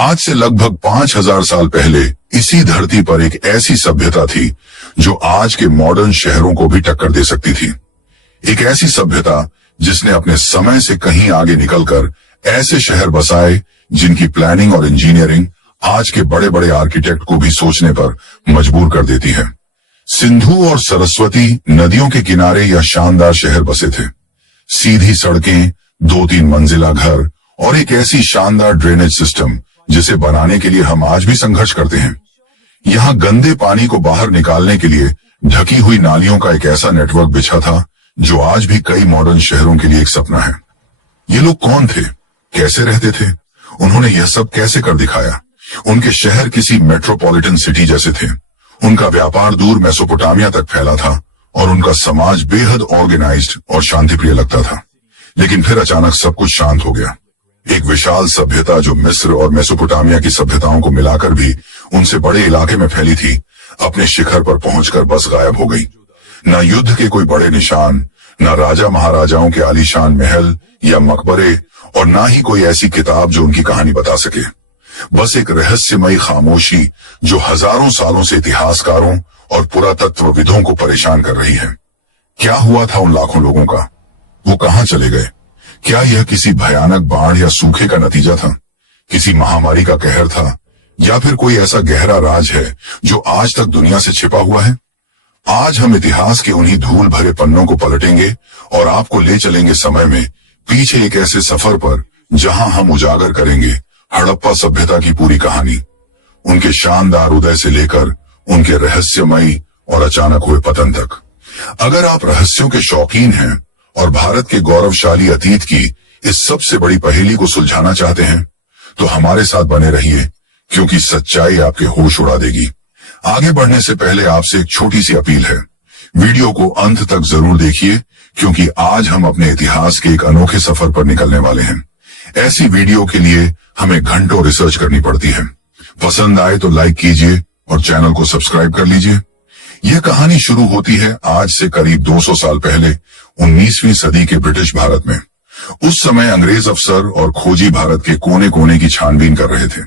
आज से लगभग 5000 साल पहले इसी धरती पर एक ऐसी सभ्यता थी जो आज के मॉडर्न शहरों को भी टक्कर दे सकती थी। एक ऐसी सभ्यता जिसने अपने समय से कहीं आगे निकलकर ऐसे शहर बसाए जिनकी प्लानिंग और इंजीनियरिंग आज के बड़े बड़े आर्किटेक्ट को भी सोचने पर मजबूर कर देती है। सिंधु और सरस्वती नदियों के किनारे यह शानदार शहर बसे थे। सीधी सड़कें, 2-3 मंजिला घर और एक ऐसी शानदार ड्रेनेज सिस्टम जिसे बनाने के लिए हम आज भी संघर्ष करते हैं। यहाँ गंदे पानी को बाहर निकालने के लिए ढकी हुई नालियों का एक ऐसा नेटवर्क बिछा था जो आज भी कई मॉडर्न शहरों के लिए एक सपना है। ये लोग कौन थे, कैसे रहते थे, उन्होंने यह सब कैसे कर दिखाया? उनके शहर किसी मेट्रोपॉलिटन सिटी जैसे थे। उनका व्यापार दूर मेसोपोटामिया तक फैला था और उनका समाज बेहद ऑर्गेनाइज्ड और शांतिप्रिय लगता था। लेकिन फिर अचानक सब कुछ शांत हो गया। एक विशाल सभ्यता जो मिस्र और मेसोपोटामिया की सभ्यताओं को मिलाकर भी उनसे बड़े इलाके में फैली थी, अपने शिखर पर पहुंचकर बस गायब हो गई। न युद्ध के कोई बड़े निशान, न राजा महाराजाओं के आलीशान महल या मकबरे, और न ही कोई ऐसी किताब जो उनकी कहानी बता सके। बस एक रहस्यमयी खामोशी जो हजारों सालों से इतिहासकारों और पुरातत्वविदों को परेशान कर रही है। क्या हुआ था उन लाखों लोगों का? वो कहां चले गए? क्या यह किसी भयानक बाढ़ या सूखे का नतीजा था, किसी महामारी का कहर था, या फिर कोई ऐसा गहरा राज है जो आज तक दुनिया से छिपा हुआ है? आज हम इतिहास के उन्हीं धूल भरे पन्नों को पलटेंगे और आपको ले चलेंगे समय में पीछे एक ऐसे सफर पर जहां हम उजागर करेंगे हड़प्पा सभ्यता की पूरी कहानी, उनके शानदार उदय से लेकर उनके रहस्यमयी और अचानक हुए पतन तक। अगर आप रहस्यों के शौकीन हैं और भारत के गौरवशाली अतीत की इस सबसे बड़ी पहेली को सुलझाना चाहते हैं तो हमारे साथ बने रहिए, क्योंकि सच्चाई आपके होश उड़ा देगी। आगे बढ़ने से पहले आपसे एक छोटी सी अपील है, वीडियो को अंत तक जरूर देखिए, क्योंकि आज हम अपने इतिहास के एक अनोखे सफर पर निकलने वाले हैं। ऐसी वीडियो के लिए हमें घंटों रिसर्च करनी पड़ती है। पसंद आए तो लाइक कीजिए और चैनल को सब्सक्राइब कर लीजिए। यह कहानी शुरू होती है आज से करीब 200 साल पहले 19वीं सदी के ब्रिटिश भारत में। उस समय अंग्रेज अफसर और खोजी भारत के कोने कोने की छानबीन कर रहे थे।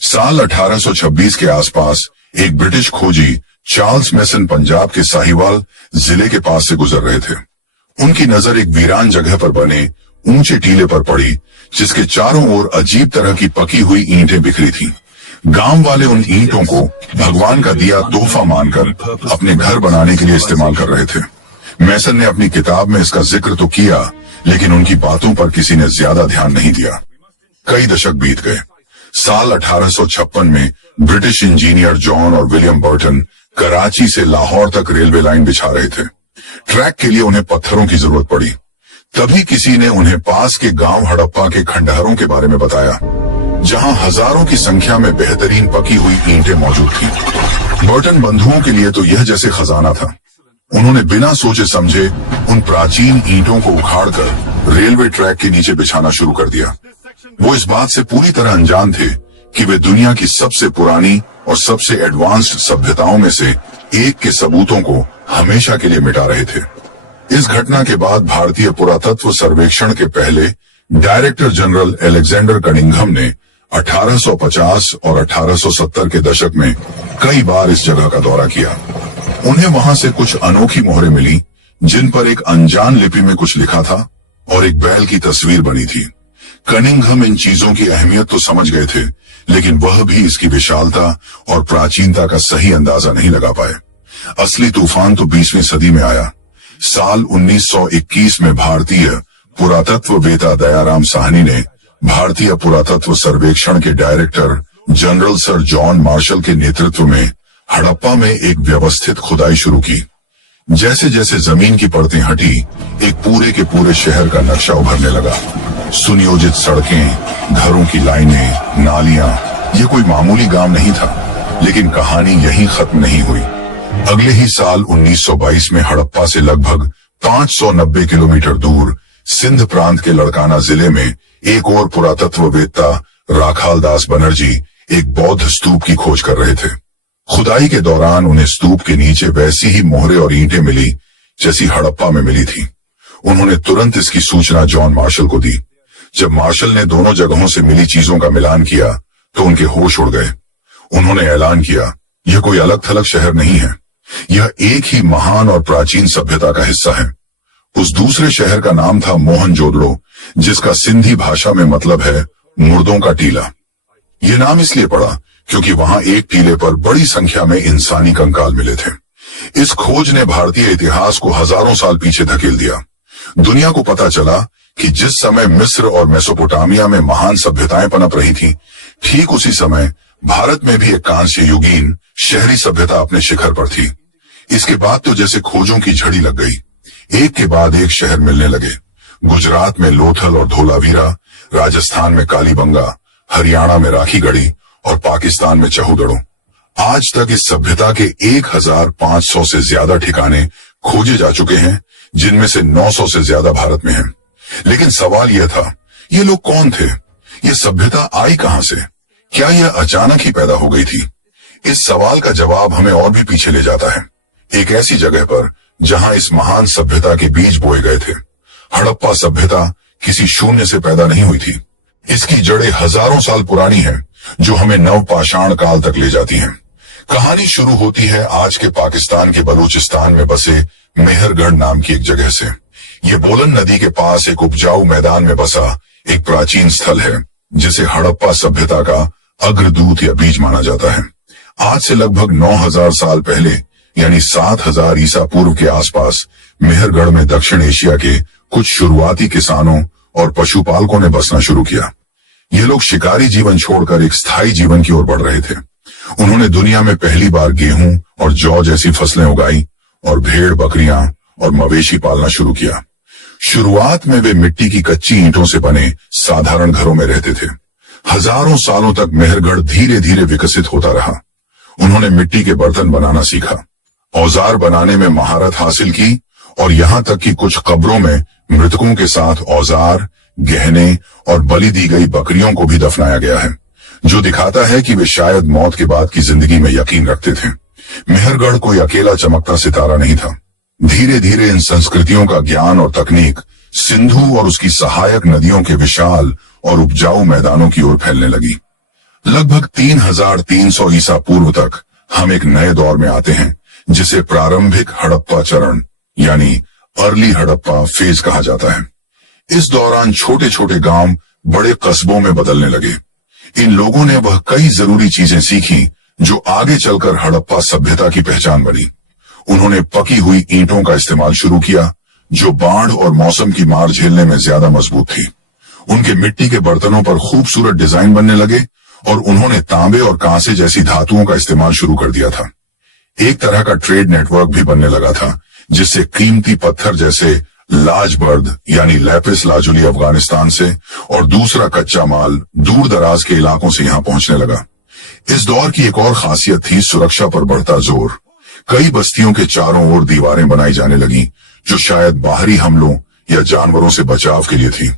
साल 1826 के आसपास एक ब्रिटिश खोजी चार्ल्स मैसन पंजाब के साहिवाल जिले के पास से गुजर रहे थे। उनकी नजर एक वीरान जगह पर बने ऊंचे टीले पर पड़ी जिसके चारों ओर अजीब तरह की पकी हुई ईंटें बिखरी थीं। गांव वाले उन ईंटों को भगवान का दिया तोहफा मानकर अपने घर बनाने के लिए इस्तेमाल कर रहे थे। मैसन ने अपनी किताब में इसका जिक्र तो किया, लेकिन उनकी बातों पर किसी ने ज्यादा ध्यान नहीं दिया। कई दशक बीत गए। साल 1856 में ब्रिटिश इंजीनियर जॉन और विलियम बर्टन कराची से लाहौर तक रेलवे लाइन बिछा रहे थे। ट्रैक के लिए उन्हें पत्थरों की जरूरत पड़ी। तभी किसी ने उन्हें पास के गांव हड़प्पा के खंडहरों के बारे में बताया, जहां हजारों की संख्या में बेहतरीन पकी हुई ईंटें मौजूद थीं। बर्टन बंधुओं के लिए तो यह जैसे खजाना था। उन्होंने बिना सोचे समझे उन प्राचीन ईंटों को उखाड़कर रेलवे ट्रैक के नीचे बिछाना शुरू कर दिया। वो इस बात से पूरी तरह अनजान थे कि वे दुनिया की सबसे पुरानी और सबसे एडवांस्ड सभ्यताओं में से एक के सबूतों को हमेशा के लिए मिटा रहे थे। इस घटना के बाद भारतीय पुरातत्व सर्वेक्षण के पहले डायरेक्टर जनरल अलेक्जेंडर कनिंघम ने 1850 और 1870 के दशक में कई बार इस जगह का दौरा किया। उन्हें वहां से कुछ अनोखी मोहरें मिली जिन पर एक अनजान लिपि में कुछ लिखा था और एक बैल की तस्वीर बनी थी। कनिंघम इन चीजों की अहमियत तो समझ गए थे, लेकिन वह भी इसकी विशालता और प्राचीनता का सही अंदाजा नहीं लगा पाए। असली तूफान तो 20वीं सदी में आया। साल 1921 में भारतीय पुरातत्ववेत्ता दयाराम साहनी ने भारतीय पुरातत्व सर्वेक्षण के director general sir John Marshall के नेतृत्व में हड़प्पा में एक व्यवस्थित खुदाई शुरू की। जैसे जैसे जमीन की परतें हटी, एक पूरे के पूरे शहर का नक्शा उभरने लगा। सुनियोजित सड़कें, घरों की लाइनें, नालियां। ये कोई मामूली गांव नहीं था, लेकिन कहानी यहीं खत्म नहीं हुई। अगले ही साल 1922 में हड़प्पा से लगभग 590 किलोमीटर दूर सिंध प्रांत के लड़काना जिले में एक और पुरातत्ववेत्ता राखाल दास बनर्जी एक बौद्ध स्तूप की खोज कर रहे थे। खुदाई के दौरान उन्हें स्तूप के नीचे वैसी ही मोहरें और ईंटें मिली जैसी हड़प्पा में मिली थी। उन्होंने तुरंत इसकी सूचना जॉन मार्शल को दी। जब मार्शल ने दोनों जगहों से मिली चीजों का मिलान किया तो उनके होश उड़ गए। उन्होंने ऐलान किया, यह कोई अलग थलग शहर नहीं है, यह एक ही महान और प्राचीन सभ्यता का हिस्सा है। उस दूसरे शहर का नाम था मोहनजोदड़ो, जिसका सिंधी भाषा में मतलब है मुर्दों का टीला। यह नाम इसलिए पड़ा क्योंकि वहां एक टीले पर बड़ी संख्या में इंसानी कंकाल मिले थे। इस खोज ने भारतीय इतिहास को हजारों साल पीछे धकेल दिया। दुनिया को पता चला कि जिस समय मिस्र और मेसोपोटामिया में महान सभ्यताएं पनप रही थीं, ठीक उसी समय भारत में भी एक कांस्य युगीन शहरी सभ्यता अपने शिखर पर थी। इसके बाद तो जैसे खोजों की झड़ी लग गई, एक के बाद एक शहर मिलने लगे। गुजरात में लोथल और धोलावीरा, राजस्थान में कालीबंगा, हरियाणा में राखीगढ़ी और पाकिस्तान में चहुदड़ो। आज तक इस सभ्यता के 1500 से ज्यादा ठिकाने खोजे जा चुके हैं, जिनमें से 900 से ज्यादा भारत में हैं। लेकिन सवाल यह था, ये लोग कौन थे? ये सभ्यता आई कहां से? क्या यह अचानक ही पैदा हो गई थी? इस सवाल का जवाब हमें और भी पीछे ले जाता है, एक ऐसी जगह पर जहां इस महान सभ्यता के बीज बोए गए थे। हड़प्पा सभ्यता किसी शून्य से पैदा नहीं हुई थी। इसकी जड़ें हजारों साल पुरानी हैं, जो हमें नवपाषाण काल तक ले जाती हैं। कहानी शुरू होती है आज के पाकिस्तान के बलूचिस्तान में बसे मेहरगढ़ नाम की एक जगह से। ये बोलन नदी के पास एक उपजाऊ मैदान में बसा एक प्राचीन स्थल है, जिसे हड़प्पा सभ्यता का अग्रदूत या बीज माना जाता है। आज से लगभग 9000 साल पहले, यानी 7000 ईसा पूर्व के आसपास मेहरगढ़ में दक्षिण एशिया के कुछ शुरुआती किसानों और पशुपालकों ने बसना शुरू किया। ये लोग शिकारी जीवन छोड़कर एक स्थायी जीवन की ओर बढ़ रहे थे। उन्होंने दुनिया में पहली बार गेहूं और जौ जैसी फसलें उगाई और भेड़, बकरियां और मवेशी पालना शुरू किया। शुरुआत में वे मिट्टी की कच्ची ईंटों से बने साधारण घरों में रहते थे। हजारों सालों तक मेहरगढ़ धीरे धीरे विकसित होता रहा। उन्होंने मिट्टी के बर्तन बनाना सीखा, औजार बनाने में महारत हासिल की और यहां तक कि कुछ कब्रों में मृतकों के साथ औजार, गहने और बलि दी गई बकरियों को भी दफनाया गया है, जो दिखाता है कि वे शायद मौत के बाद की जिंदगी में यकीन रखते थे। मेहरगढ़ कोई अकेला चमकता सितारा नहीं था। धीरे धीरे इन संस्कृतियों का ज्ञान और तकनीक सिंधु और उसकी सहायक नदियों के विशाल और उपजाऊ मैदानों की ओर फैलने लगी। लगभग 3300 ईसा पूर्व तक हम एक नए दौर में आते हैं, जिसे प्रारंभिक हड़प्पा चरण यानी अर्ली हड़प्पा फेज कहा जाता है। इस दौरान छोटे छोटे गांव बड़े कस्बों में बदलने लगे। इन लोगों ने वह कई जरूरी चीजें सीखी जो आगे चलकर हड़प्पा सभ्यता की पहचान बनी। उन्होंने पकी हुई ईंटों का इस्तेमाल शुरू किया, जो बाढ़ और मौसम की मार झेलने में ज्यादा मजबूत थी। उनके मिट्टी के बर्तनों पर खूबसूरत डिजाइन बनने लगे और उन्होंने तांबे और कांसे जैसी धातुओं का इस्तेमाल शुरू कर दिया था। एक तरह का ट्रेड नेटवर्क भी बनने लगा था, जिससे कीमती पत्थर जैसे लाजबर्द यानी लैपिस लाजुली अफगानिस्तान से और दूसरा कच्चा माल दूर दराज के इलाकों से यहां पहुंचने लगा। इस दौर की एक और खासियत थी सुरक्षा पर बढ़ता जोर। कई बस्तियों के चारों ओर दीवारें बनाई जाने लगी, जो शायद बाहरी हमलों या जानवरों से बचाव के लिए थी।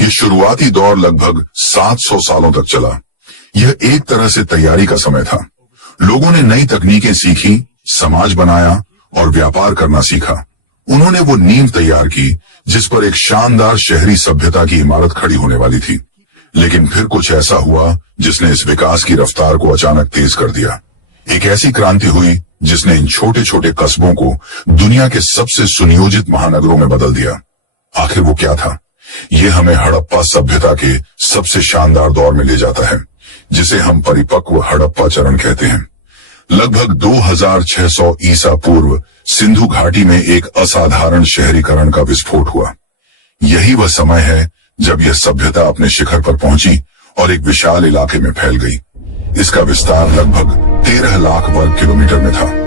यह शुरुआती दौर लगभग 700 सालों तक चला। यह एक तरह से तैयारी का समय था। लोगों ने नई तकनीकें सीखी, समाज बनाया और व्यापार करना सीखा। उन्होंने वो नींव तैयार की जिस पर एक शानदार शहरी सभ्यता की इमारत खड़ी होने वाली थी। लेकिन फिर कुछ ऐसा हुआ जिसने इस विकास की रफ्तार को अचानक तेज कर दिया। एक ऐसी क्रांति हुई जिसने इन छोटे छोटे कस्बों को दुनिया के सबसे सुनियोजित महानगरों में बदल दिया। आखिर वो क्या था? ये हमें हड़प्पा सभ्यता के सबसे शानदार दौर में ले जाता है, जिसे हम परिपक्व हड़प्पा चरण कहते हैं। लगभग 2600 ईसा पूर्व सिंधु घाटी में एक असाधारण शहरीकरण का विस्फोट हुआ। यही वह समय है जब यह सभ्यता अपने शिखर पर पहुंची और एक विशाल इलाके में फैल गई। इसका विस्तार लगभग 13 लाख वर्ग किलोमीटर में था।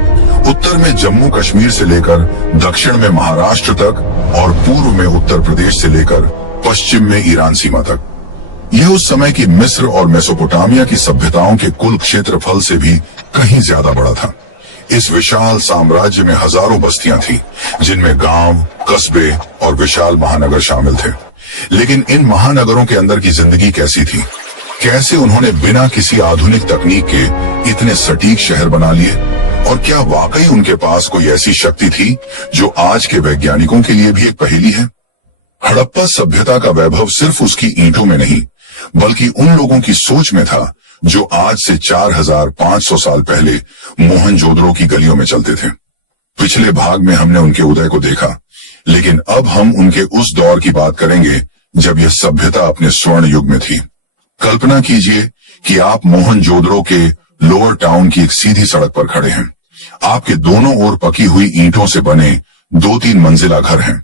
उत्तर में जम्मू कश्मीर से लेकर दक्षिण में महाराष्ट्र तक और पूर्व में उत्तर प्रदेश से लेकर पश्चिम में ईरान सीमा तक। यह उस समय की मिस्र और मेसोपोटामिया की सभ्यताओं के कुल क्षेत्रफल से भी कहीं ज्यादा बड़ा था। इस विशाल साम्राज्य में हजारों बस्तियां थीं, जिनमें गांव, कस्बे और विशाल महानगर शामिल थे। लेकिन इन महानगरों के अंदर की जिंदगी कैसी थी? कैसे उन्होंने बिना किसी आधुनिक तकनीक के इतने सटीक शहर बना लिए? और क्या वाकई उनके पास कोई ऐसी शक्ति थी जो आज के वैज्ञानिकों के लिए भी एक पहेली है? हड़प्पा सभ्यता का वैभव सिर्फ उसकी ईंटों में नहीं, बल्कि उन लोगों की सोच में था जो आज से 4500 साल पहले मोहनजोदड़ो की गलियों में चलते थे। पिछले भाग में हमने उनके उदय को देखा, लेकिन अब हम उनके उस दौर की बात करेंगे जब यह सभ्यता अपने स्वर्ण युग में थी। कल्पना कीजिए कि आप मोहनजोदड़ो के लोअर टाउन की एक सीधी सड़क पर खड़े हैं। आपके दोनों ओर पकी हुई ईंटों से बने 2-3 मंजिला घर हैं।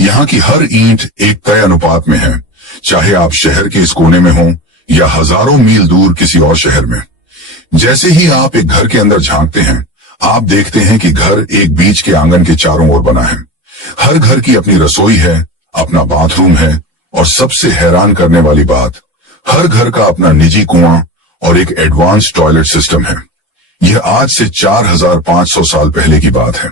यहाँ की हर ईंट एक तय अनुपात में है, चाहे आप शहर के इस कोने में हो या हजारों मील दूर किसी और शहर में। जैसे ही आप एक घर के अंदर झांकते हैं, आप देखते हैं कि घर एक बीच के आंगन के चारों ओर बना है। हर घर की अपनी रसोई है, अपना बाथरूम है, और सबसे हैरान करने वाली बात, हर घर का अपना निजी कुआं और एक एडवांस टॉयलेट सिस्टम है। यह आज से 4500 साल पहले की बात है,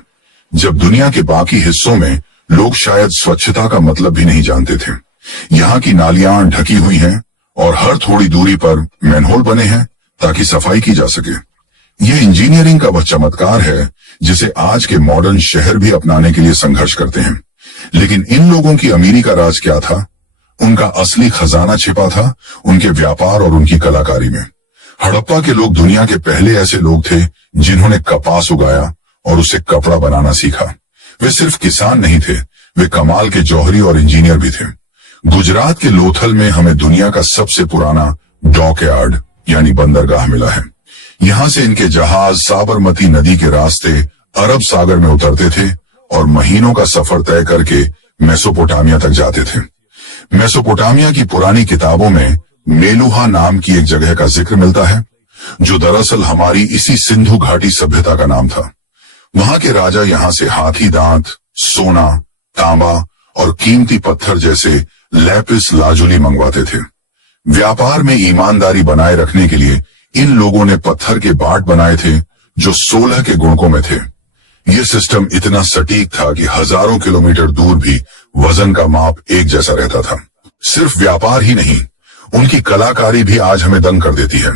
जब दुनिया के बाकी हिस्सों में लोग शायद स्वच्छता का मतलब भी नहीं जानते थे। यहाँ की नालियां ढकी हुई हैं और हर थोड़ी दूरी पर मैनहोल बने हैं ताकि सफाई की जा सके। यह इंजीनियरिंग का वह चमत्कार है जिसे आज के मॉडर्न शहर भी अपनाने के लिए संघर्ष करते हैं। लेकिन इन लोगों की अमीरी का राज क्या था? उनका असली खजाना छिपा था उनके व्यापार और उनकी कलाकारी में। हड़प्पा के लोग दुनिया के पहले ऐसे लोग थे जिन्होंने कपास उगाया और उसे कपड़ा बनाना सीखा। वे सिर्फ किसान नहीं थे, वे कमाल के जौहरी और इंजीनियर भी थे। गुजरात के लोथल में हमें दुनिया का सबसे पुराना डॉकयार्ड यानी बंदरगाह मिला है। यहाँ से इनके जहाज साबरमती नदी के रास्ते अरब सागर में उतरते थे और महीनों का सफर तय करके मेसोपोटामिया तक जाते थे। मेसोपोटामिया की पुरानी किताबों में मेलुहा नाम की एक जगह का जिक्र मिलता है, जो दरअसल हमारी इसी सिंधु घाटी सभ्यता का नाम था। वहां के राजा यहाँ से हाथी दांत, सोना, तांबा और कीमती पत्थर जैसे लैपिस लाजुली मंगवाते थे। व्यापार में ईमानदारी बनाए रखने के लिए इन लोगों ने पत्थर के बाट बनाए थे जो 16 के गुणकों में थे। यह सिस्टम इतना सटीक था कि हजारों किलोमीटर दूर भी वजन का माप एक जैसा रहता था। सिर्फ व्यापार ही नहीं, उनकी कलाकारी भी आज हमें दंग कर देती है।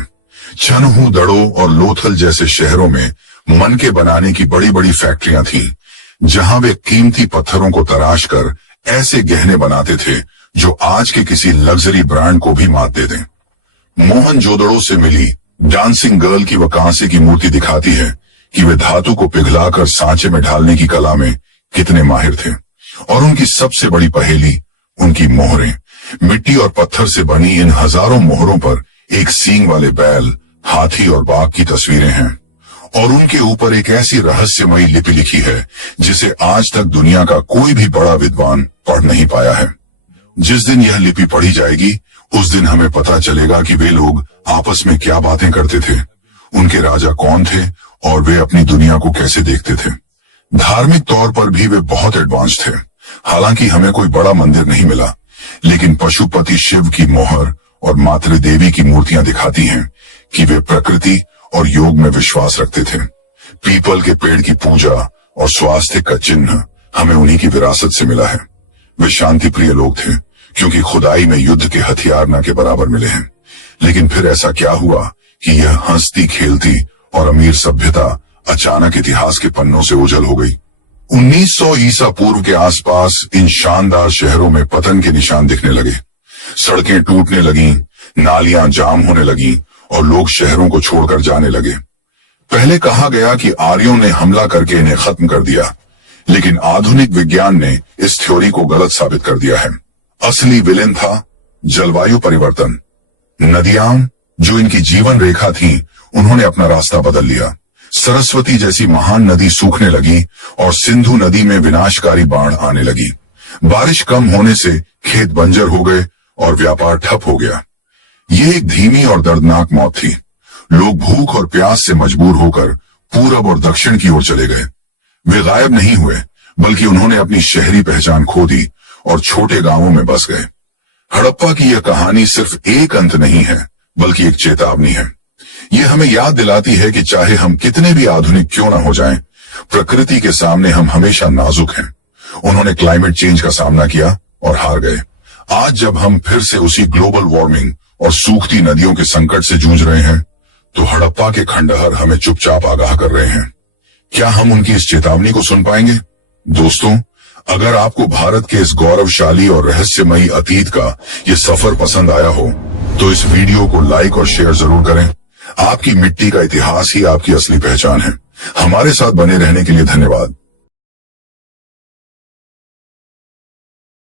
छनहू, दड़ो और लोथल जैसे शहरों में मनके बनाने की बड़ी बड़ी फैक्ट्रियां थीं, जहां वे कीमती पत्थरों को तराश कर ऐसे गहने बनाते थे जो आज के किसी लग्जरी ब्रांड को भी मात दे दें। मोहनजोदड़ो से मिली डांसिंग गर्ल की वह कांसे की मूर्ति दिखाती है कि वे धातु को पिघलाकर सांचे में ढालने की कला में कितने माहिर थे। और उनकी सबसे बड़ी पहेली उनकी मोहरें। मिट्टी और पत्थर से बनी इन हजारों मोहरों पर एक सींग वाले बैल, हाथी और बाघ की तस्वीरें हैं, और उनके ऊपर एक ऐसी रहस्यमयी लिपि लिखी है जिसे आज तक दुनिया का कोई भी बड़ा विद्वान पढ़ नहीं पाया है। जिस दिन यह लिपि पढ़ी जाएगी, उस दिन हमें पता चलेगा कि वे लोग आपस में क्या बातें करते थे, उनके राजा कौन थे और वे अपनी दुनिया को कैसे देखते थे। धार्मिक तौर पर भी वे बहुत एडवांस थे। हालांकि हमें कोई बड़ा मंदिर नहीं मिला, लेकिन पशुपति शिव की मोहर और मातृ देवी की मूर्तियां दिखाती हैं कि वे प्रकृति और योग में विश्वास रखते थे। पीपल के पेड़ की पूजा और स्वास्थ्य का चिन्ह हमें उन्हीं की विरासत से मिला है। वे शांति प्रिय लोग थे, क्योंकि खुदाई में युद्ध के हथियार न के बराबर मिले हैं। लेकिन फिर ऐसा क्या हुआ कि यह हंसती खेलती और अमीर सभ्यता अचानक इतिहास के पन्नों से ओझल हो गई। 1900 ईसा पूर्व के आसपास इन शानदार शहरों में पतन के निशान दिखने लगे। सड़कें टूटने लगीं, नालियां जाम होने लगीं और लोग शहरों को छोड़कर जाने लगे। पहले कहा गया कि आर्यों ने हमला करके इन्हें खत्म कर दिया, लेकिन आधुनिक विज्ञान ने इस थ्योरी को गलत साबित कर दिया है। असली विलेन था जलवायु परिवर्तन। नदियां जो इनकी जीवन रेखा थी, उन्होंने अपना रास्ता बदल लिया। सरस्वती जैसी महान नदी सूखने लगी और सिंधु नदी में विनाशकारी बाढ़ आने लगी। बारिश कम होने से खेत बंजर हो गए और व्यापार ठप हो गया। यह एक धीमी और दर्दनाक मौत थी। लोग भूख और प्यास से मजबूर होकर पूरब और दक्षिण की ओर चले गए। वे गायब नहीं हुए, बल्कि उन्होंने अपनी शहरी पहचान खो दी और छोटे गांवों में बस गए। हड़प्पा की यह कहानी सिर्फ एक अंत नहीं है, बल्कि एक चेतावनी है। यह हमें याद दिलाती है कि चाहे हम कितने भी आधुनिक क्यों ना हो जाएं, प्रकृति के सामने हम हमेशा नाजुक हैं। उन्होंने क्लाइमेट चेंज का सामना किया और हार गए। आज जब हम फिर से उसी ग्लोबल वार्मिंग और सूखती नदियों के संकट से जूझ रहे हैं, तो हड़प्पा के खंडहर हमें चुपचाप आगाह कर रहे हैं। क्या हम उनकी इस चेतावनी को सुन पाएंगे? दोस्तों, अगर आपको भारत के इस गौरवशाली और रहस्यमयी अतीत का ये सफर पसंद आया हो, तो इस वीडियो को लाइक और शेयर जरूर करें। आपकी मिट्टी का इतिहास ही आपकी असली पहचान है। हमारे साथ बने रहने के लिए धन्यवाद।